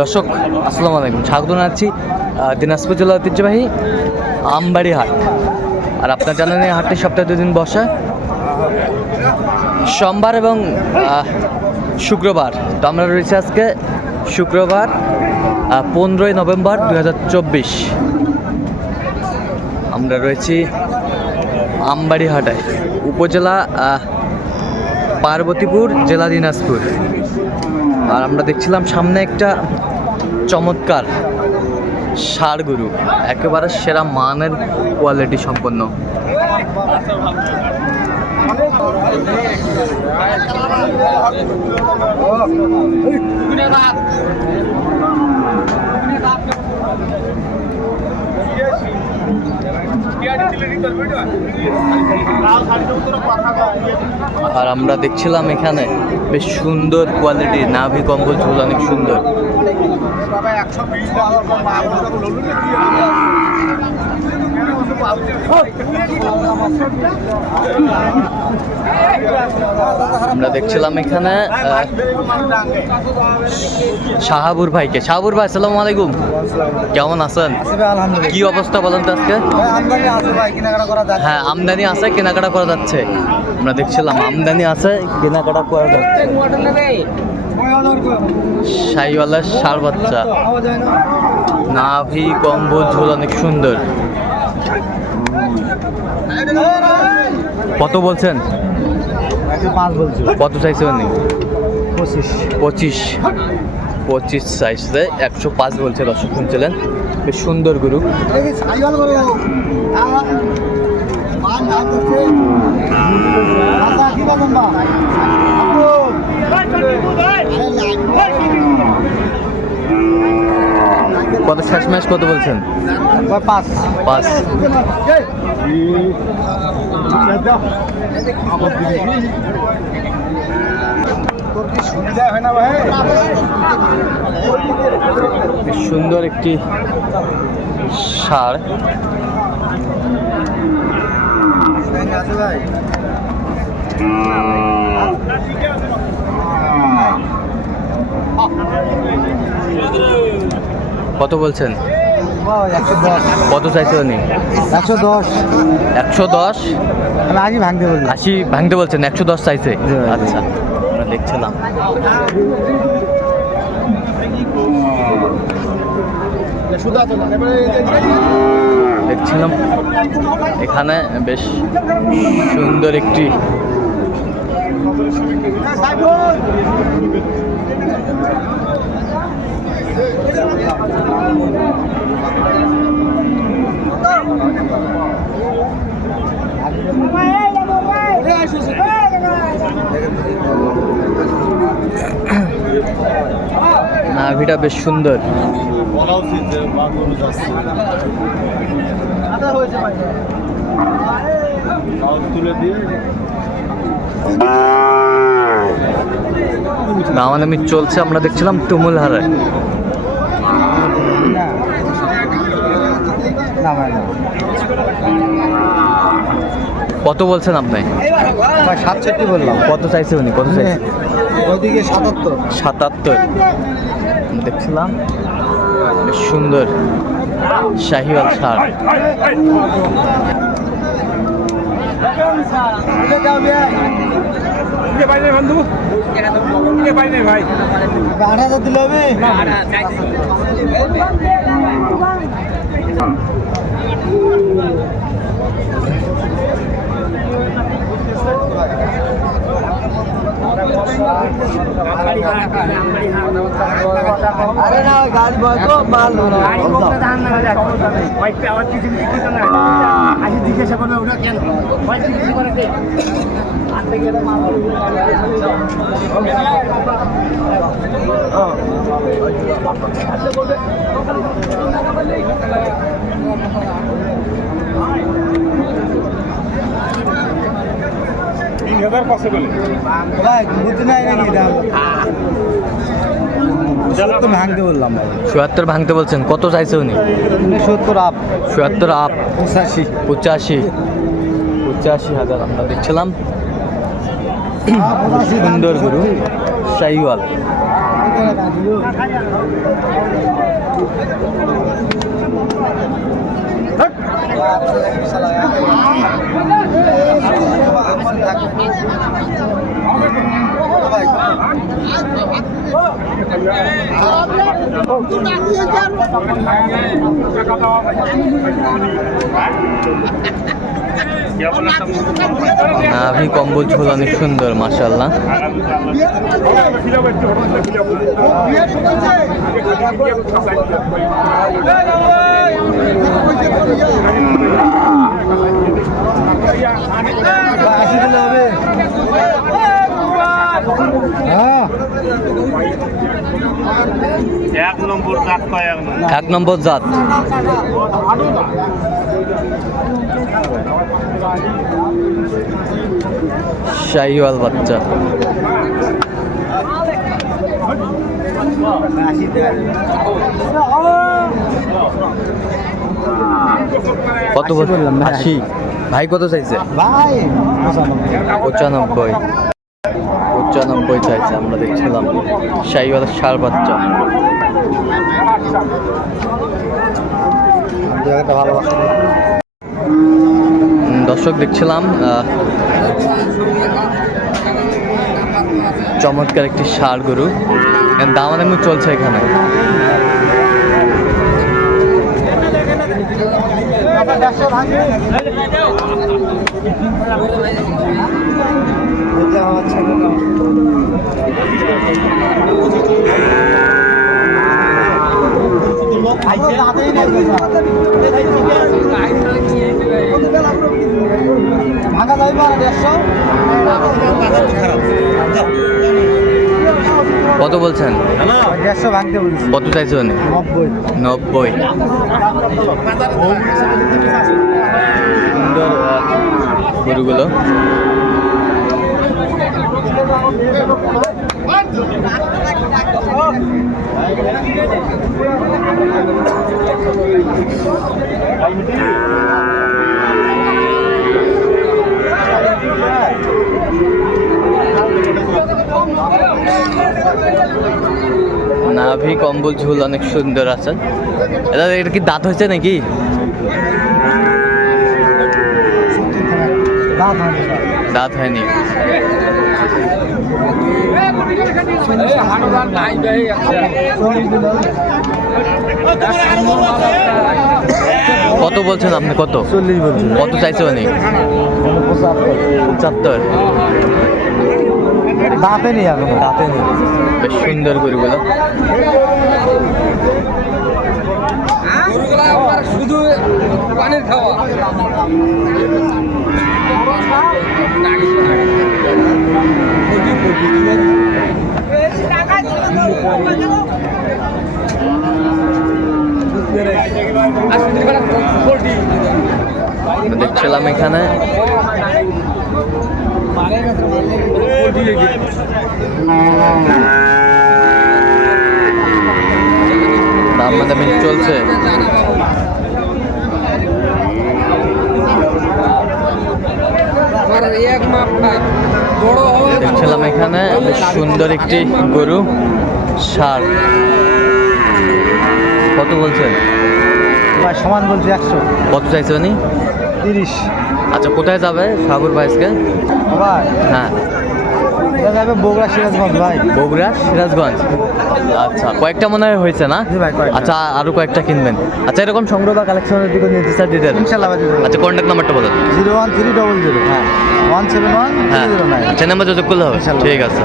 দর্শক আসসালামু আলাইকুম, স্বাগত জানাচ্ছি দিনাজপুর জেলার ঐতিহ্যবাহী আমবাড়ি হাট। আর আপনার জানেন এই হাটটি সপ্তাহে 2 দিন বসে, সোমবার এবং শুক্রবার। তো আমরা রয়েছি আজকে শুক্রবার 15ই নভেম্বর 2024। আমরা রয়েছি আমবাড়ি হাটে, উপজেলা পার্বতীপুর, জেলা দিনাজপুর। আর আমরা দেখছিলাম সামনে একটা চমৎকার ষাঁড় গরু, একেবারে সেরা মানের কোয়ালিটি সম্পন্ন। আর আমরা দেখছিলাম এখানে বেশ সুন্দর কোয়ালিটি নাভি কম্বল ঝুল অনেক সুন্দর। আমরা দেখছিলাম এখানে শাহাবুর ভাইকে। শাহাবুর ভাই আসসালামু আলাইকুম, কেমন আছেন? কি অবস্থা বলেন তো আজকে? হ্যাঁ, আমদানি আছে, কেনাকাটা করা যাচ্ছে। আমরা দেখছিলাম আমদানি আছে, কেনাকাটা করা যাচ্ছে। শাহিওয়ালার ষাঁড় বাচ্চা, নাভি কম্বল ঝোল অনেক সুন্দর। কত বলছেন? 5 বলছি। কত চাইছে উনি? 25 25 চাইছে, 105 বলছে। দর্শক শুনছিলেন, বেশ সুন্দর গরু। কত শেষ ম্যাচ কত বলছেন? 5। সুন্দর একটি ষাঁড়। কত বলছেন? 110। কত চাইছে উনি? 110। 110? আমি আগে ভাঙতে বলি। 80 ভাঙতে বলছেন, 110 চাইছে। আচ্ছা, আমরা দেখছিলাম এখানে বেশ সুন্দর একটি নাভিটা বেশ সুন্দর। নামানামি চলছে, আমরা দেখছিলাম তুমুল হারে। কত বলছেন আপনি? 67 বললাম। কত চাইছে উনি? কত চাইছে? ওইদিকে 77। দেখছিলাম বেশ সুন্দর শাহিওয়াল ষাঁড়। ভাই 8,000 দিলে হবে। अरे ना गाड़ी बको माल गाड़ी बको धान ना जा भाई पे आवाज किसी की ना आज दिखे से बना उड़ा क्या भाई किसी करे थे आते के माल ভাঙতে বললাম। ৭৪ ভাঙতে বলছেন। কত চাইছে উনি? 70 আপ। ৭৪ আপ। 85 হাজার। আমরা দেখছিলাম সুন্দর গরু শাহিওয়াল। নাভি কম্বল ঝোল অনেক সুন্দর মাশাআল্লাহ। এক নম্বর জাত। শাহিওয়াল বাচ্চা। কত বললাম? 80। ভাই কত চাইছে? ভাই 95। 95 চাইছে। আমরা দেখছিলাম শাহিওয়াল ষাঁড় বাচ্চা। দর্শক দেখছিলাম চমৎকার একটি ষাঁড় গরু, দামাদামি চলছে এখানে। কত বলছেন? 150 ভাঙতে বলছি। কত চাইছেন? 90। সুন্দর গরুগুলো। নাভি কম্বল ঝুল অনেক সুন্দর আছে। এটা কি দাঁত হয়েছে নাকি? দাঁত হয়নি। কত বলছেন আপনি? কত? 40 বলছেন। কত চাইছে উনি? 75। দাঁতে নেই এখন। দাঁতে নেই। বেশ সুন্দর গরুগুলো। শুধু পানির খাওয়া। দেখছিলাম এখানে দামাদামি চলছে। দেখছিলাম এখানে বেশ সুন্দর একটি গরু ষাঁড়। কত বলছেন? ভাই সমান বলছি 100। কত চাইছে উনি? 30। আচ্ছা, কোথায় যাবে সাগর ভাইসকে? ভাই হ্যাঁ, এটা যাবে বগুড়া সিরাজগঞ্জ ভাই। বগুড়া সিরাজগঞ্জ। আচ্ছা, কয়েকটা মনে হয় হয়েছে না? জি ভাই, কয়েকটা। আচ্ছা, আরো কয়েকটা কিনবেন। আচ্ছা, এরকম সংগ্রহ বা কালেকশনের দিকে নিতে চান দিতেন? ইনশাআল্লাহ ভাই দিতে পারবো। আচ্ছা, কন্ট্যাক্ট নাম্বারটা বলেন। 01300 হ্যাঁ 171 হ্যাঁ 009। আচ্ছা, নাম্বার যোগাযোগ করলে হবে। ইনশাআল্লাহ। ঠিক আছে।